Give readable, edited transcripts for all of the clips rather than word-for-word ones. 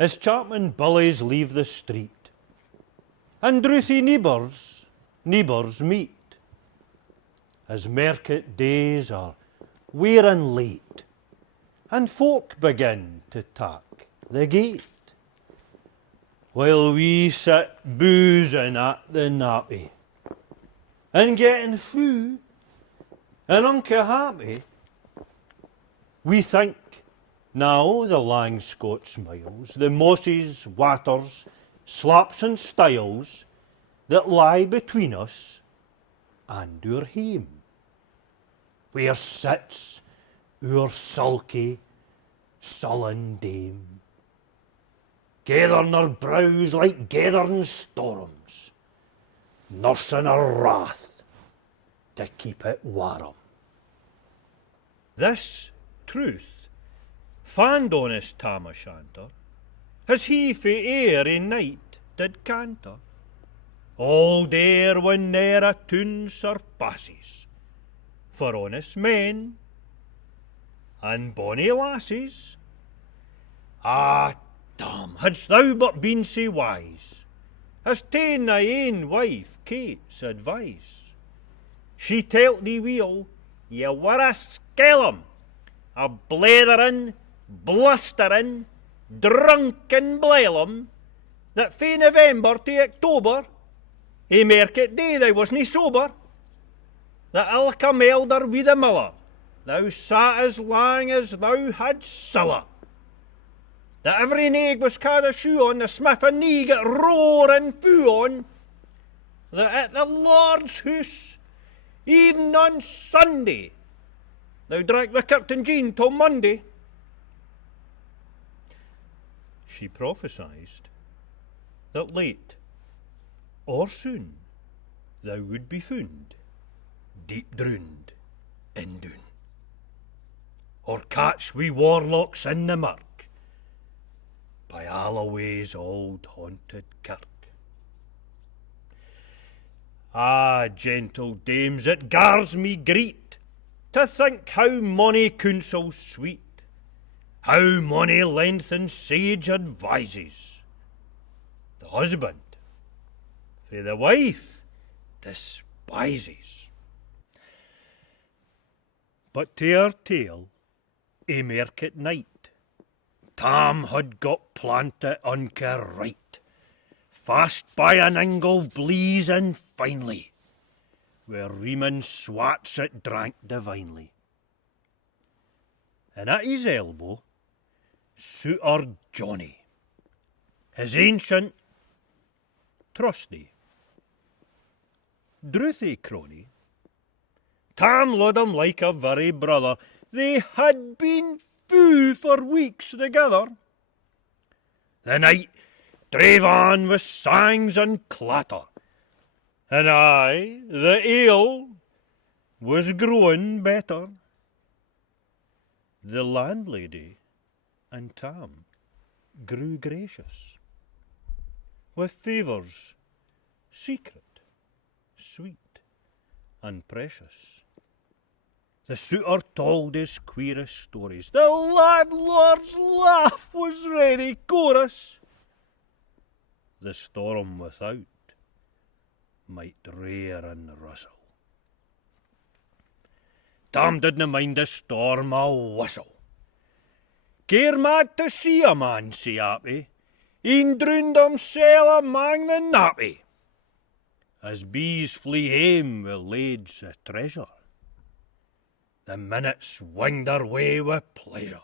as chapman bullies leave the street, and drouthy neighbours meet, as market days are wearing late, and folk begin to tack the gate, while we sit boozing at the nappy, and getting fou and unca happy, we think now the lang Scots miles, the mosses, waters, slaps and stiles that lie between us and our hame, where sits our sulky, sullen dame, gathering her brows like gathering storms, nursing her wrath to keep it warm. This truth fand honest Tam O Shanter, as he fae airy night did canter, all there when ne'er a tune surpasses, for honest men and bonny lasses. Ah, Tam, hadst thou but been sae wise as ta'en thy ain wife Kate's advice, she telt thee weel ye were a skellum, a blethering, blustering, drunken blellum, that fae November to October, ae market day thou wasna sober, that ilka melder wi the miller, thou sat as lang as thou had siller, that every naig was ca'd a shoe on, the smith and knee got roaring foo on, that at the Lord's hoose, even on Sunday, thou drank the Captain Jean till Monday. She prophesied that late or soon thou would be found, deep drowned in Doon, or catch we warlocks in the murk by Alloway's old haunted kirk. Ah, gentle dames, it gars me greet to think how mony counsels sweet, how mony length and sage advises the husband frae the wife despises. But to our tale, ae market night, Tam had got planted unca right, fast by an ingle bleezing finely, where reeman swats it drank divinely. And at his elbow, Suitor Johnny, his ancient, trusty, drouthy crony. Tam loved him like a very brother. They had been fou for weeks together. The night drave on with sangs and clatter, and aye, the ale was growing better. The landlady and Tam grew gracious, with favours secret, sweet, and precious. The suitor told his queerest stories. The landlord's laugh was ready chorus. The storm without might rear and rustle. Tam didna mind the storm a whistle. Care mad to see a man sae happy, e'en drowned himsel amang the nappy, as bees flee hame with lades of treasure. The minutes winged their way with pleasure.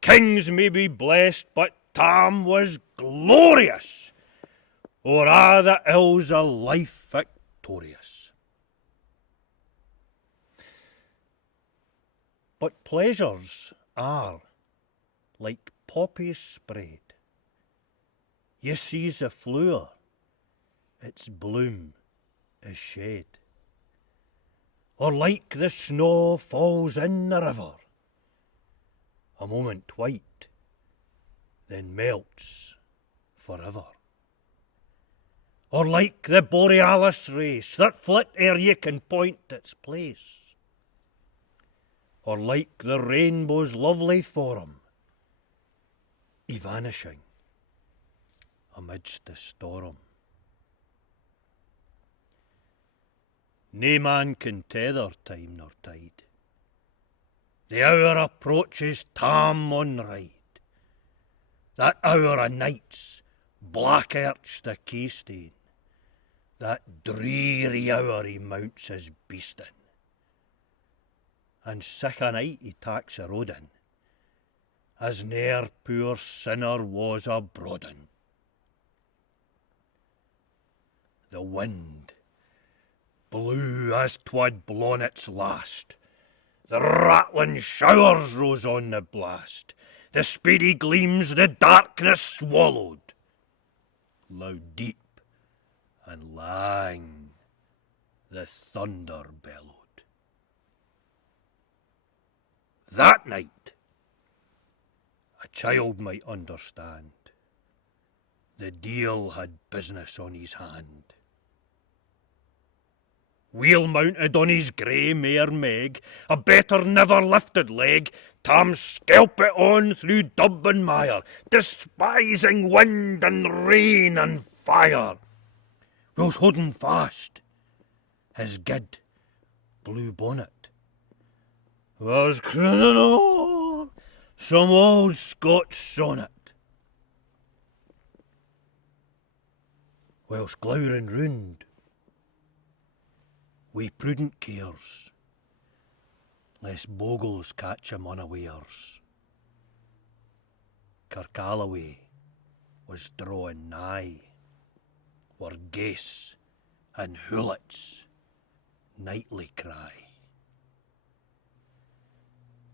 Kings may be blessed, but Tam was glorious, o'er a' the ills of life victorious. But pleasures are like poppies spread. Ye sees a flower, its bloom is shed. Or like the snow falls in the river, a moment white, then melts forever. Or like the borealis race that flit ere ye can point its place. Or like the rainbow's lovely form, evanishing amidst the storm. Nae man can tether time nor tide. The hour approaches Tam on ride. That hour o' nights black arch the keystane. That dreary hour he mounts his beast in. And sic a night he taks a road in, as ne'er poor sinner was abroad in. The wind blew as 'twad blown its last. The rattling showers rose on the blast. The speedy gleams the darkness swallowed. Loud deep and lang the thunder bellowed. That night a child might understand. The deil had business on his hand. Wheel mounted on his grey mare Meg, a better never lifted leg, Tam skelp it on through dub and mire, despising wind and rain and fire. Whilst holding fast his gid blue bonnet was crooning o'er some old Scotch sonnet. Whilst glowering round wi' prudent cares, lest bogles catch him unawares, Kirkalloway was drawing nigh, where geese and hoolits nightly cry.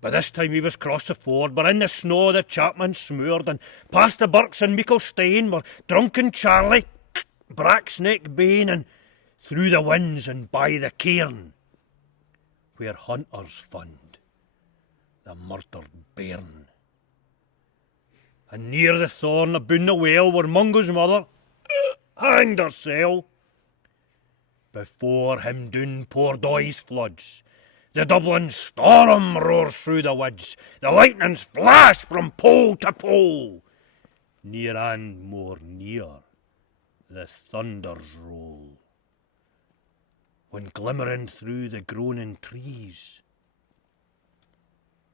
By this time he was cross the ford, but in the snow the chapman smoored, and past the birks and meikle stane were drunken Charlie, Bracksneck Bane, and through the winds and by the cairn, where hunters fund the murdered bairn. And near the thorn aboon the well, where Mungo's mother hanged hersel. Before him doon poured Oi's floods. The Dublin storm roars through the woods. The lightnings flash from pole to pole. Near and more near the thunders roll. When glimmering through the groaning trees,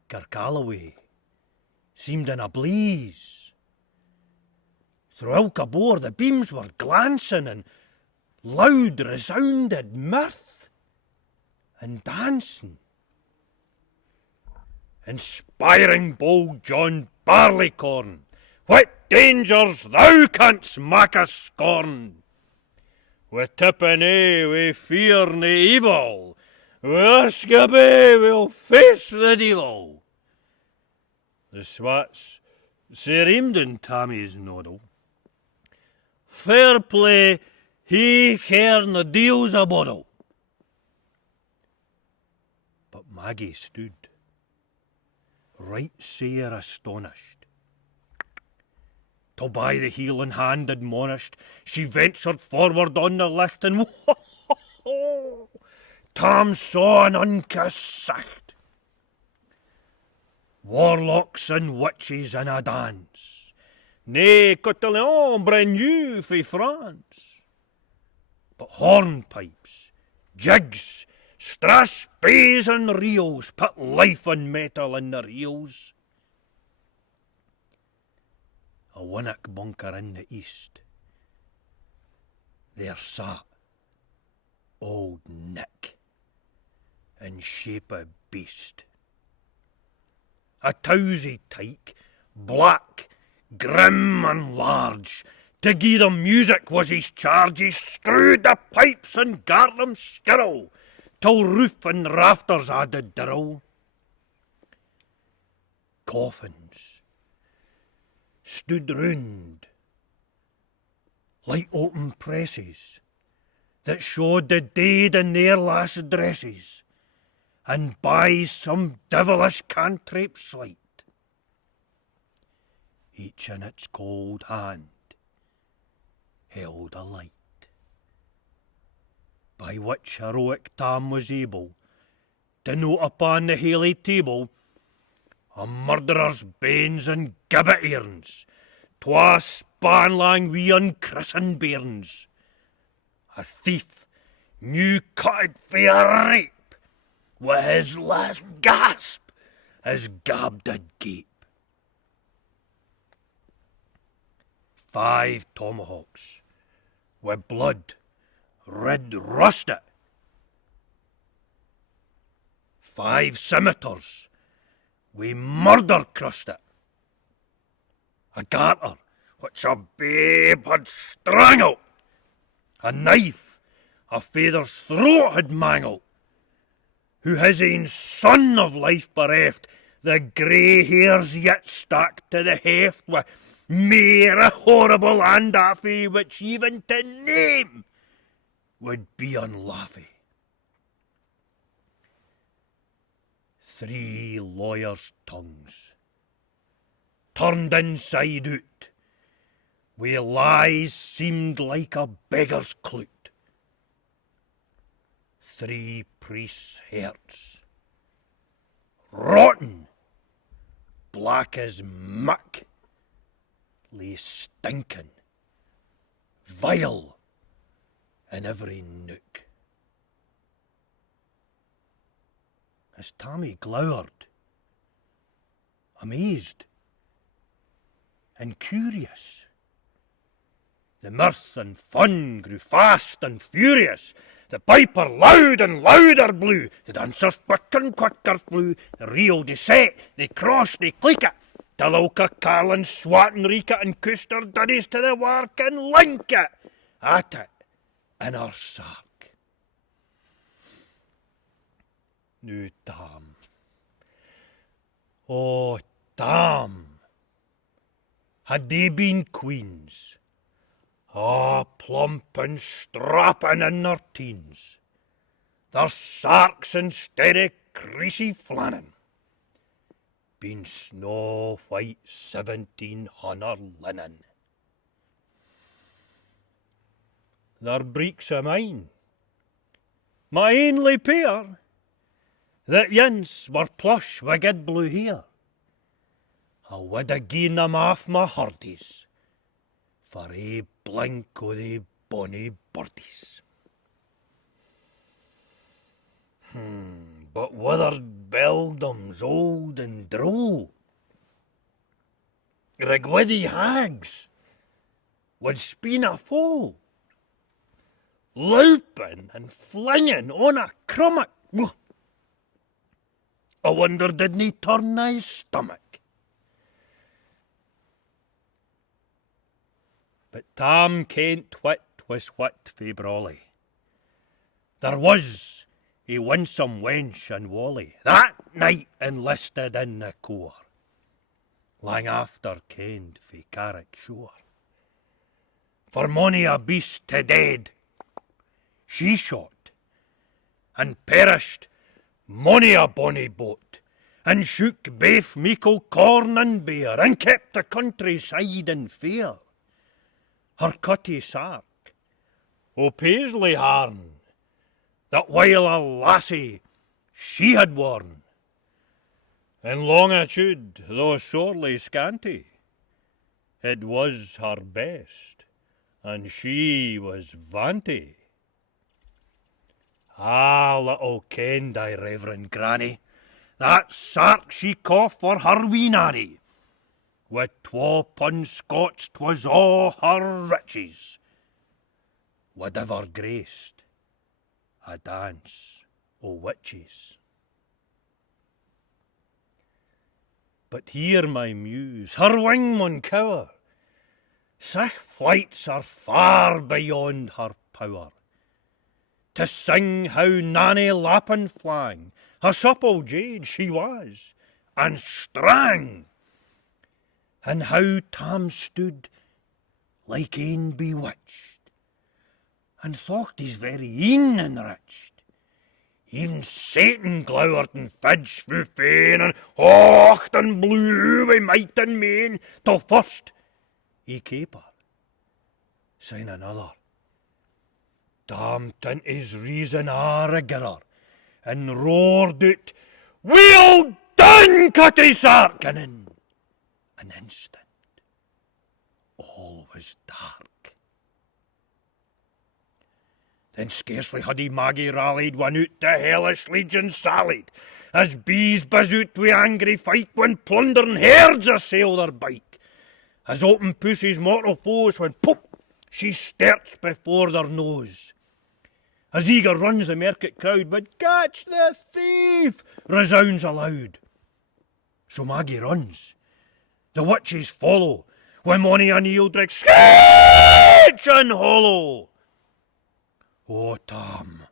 Kirkalloway seemed in a blaze. Through Ilkabore the beams were glancing, and loud resounded mirth and dancing. Inspiring bold John Barleycorn, what dangers thou canst mak us scorn! With tipping wi' fear nae evil, wi' Skibby we'll face the devil. The swats sae reamed in Tammy's noddle. Fair play, he cairn the deal's a boddle. But Maggie stood, right sair astonished, till by the heel and hand admonished, she ventured forward on the licht, and Tam saw an unkissed sight. Warlocks and witches in a dance, nae cotillon brand new fae France, but hornpipes, jigs, strass bays and reels put life and metal in their heels. A winnock bunker in the east, there sat old Nick in shape of beast. A towsy tyke, black, grim and large, to gie them music was his charge. He screwed the pipes and gart them skirl, till roof and rafters added dirl. Coffins stood round like open presses that showed the dead in their last dresses, and by some devilish cantrip sleight, each in its cold hand held a light, by which heroic Tam was able to note upon the haly table a murderer's banes and gibbet earns, twa span lang wi unchristened bairns, a thief new cutted fae a rape, wi' his last gasp his gab did gape. 5 tomahawks, wi' blood red rusted. 5 scimitars, wi' murder crusted. A garter, which a babe had strangled. A knife, a father's throat had mangled. Who his ain son of life bereft, the grey hairs yet stuck to the heft, wi' mair a horrible hand at fae, which even to name would be unlaughy. 3 lawyers' tongues, turned inside out, wi' lies seemed like a beggar's clout. 3 priests' hearts, rotten, black as muck, lay stinking, vile in every nook. As Tammy glowered, amazed and curious, the mirth and fun grew fast and furious. The piper loud and louder blew, the dancers quick and quicker flew, the reel they set, they crossed, they click it, till Ilka, Carlin, Swat and Rika and Custer diddies to the work and link it at it in our sark. Now Tam, oh Tam, had they been queens, plump and strapping in their teens, their sarks instead of creasy flannin, been snow white 1700 linen. Their breeks o' mine, my ainly pair, that yins were plush wi' good blue hair, I would ha' gi'en them off my hardies, for a blink o' they bonny birdies. But withered beldams old and droll, rigwithy hags, would speen a foal, louping and flinging on a crummock. I wonder didn't he turn his stomach. But Tam kent what was what fae brawly. There was a winsome wench and Wally that night enlisted in the corps, lang after kenned fae Carrick shore. For mony a beast to dead she shot, and perished mony a bonny boat, and shook baith meikle corn and beer, and kept the countryside in fear. Her cutty sark, o paisley harn, that while a lassie she had worn, in longitude, though sorely scanty, it was her best, and she was vanty. Little kenned I, Reverend Granny, that sark she coughed for her wee Nanny. With 12 pund Scots 'twas all her riches, would ever graced a dance o' witches. But here my muse, her wing maun cower, sic flights are far beyond her power, to sing how Nanny Lappin flang, a supple jade she was, and strang, and how Tam stood like ane bewitched, and thought he's very een enriched. Even Satan glowered and fidged fu fain, and hocht and blew wi' might and main, till first he caper, syne another. Tam tint his reason a riggerer, and roared out, "We'll done, Cutty Sark! And in an instant, all was dark. Then scarcely had he Maggie rallied when out the hellish legion sallied, as bees buzz out wi' angry fight when plundering herds assail their bike, as open pussy's mortal foes when pop she starts before their nose. As eager runs the market crowd, but catch the thief resounds aloud. So Maggie runs, the witches follow, when mony an eildrick screech and hollow. Oh, Tam,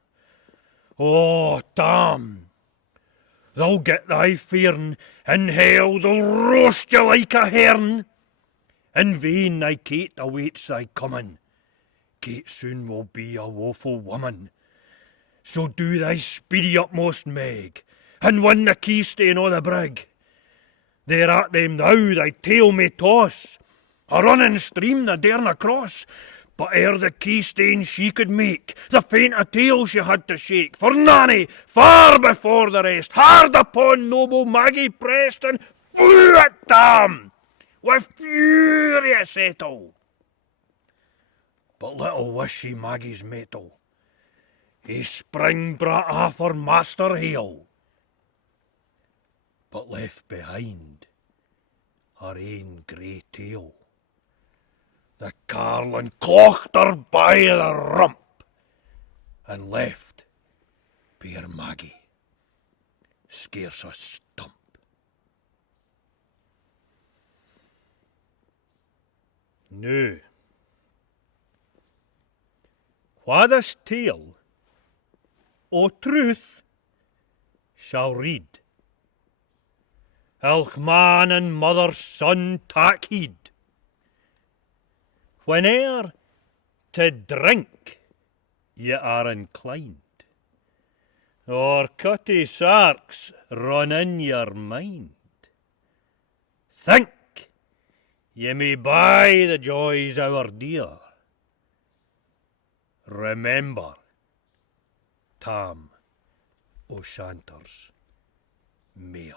thou'll get thy fearn, in hell they'll roast you like a hern. In vain thy Kate awaits thy coming, Kate soon will be a woeful woman. So do thy speedy utmost, Meg, and win the keystane o' the brig. There at them thou thy tail may toss, a running stream the darena cross, but ere the keystane she could make, the faint a tail she had to shake, for Nanny, far before the rest, hard upon noble Maggie pressed, and flew at Tam with furious ettle. But little wist she Maggie's mettle, he spring brought off her master hail, but left behind her ain grey tail. The carlin clocht her by the rump, and left poor Maggie scarce a stump. Now, wha this tale o' truth shall read, ilk man and mother's son tak heed. Whene'er to drink ye are inclined, or Cutty Sarks run in your mind, think ye may buy the joys our dear. Remember Tam O Shanter's mare.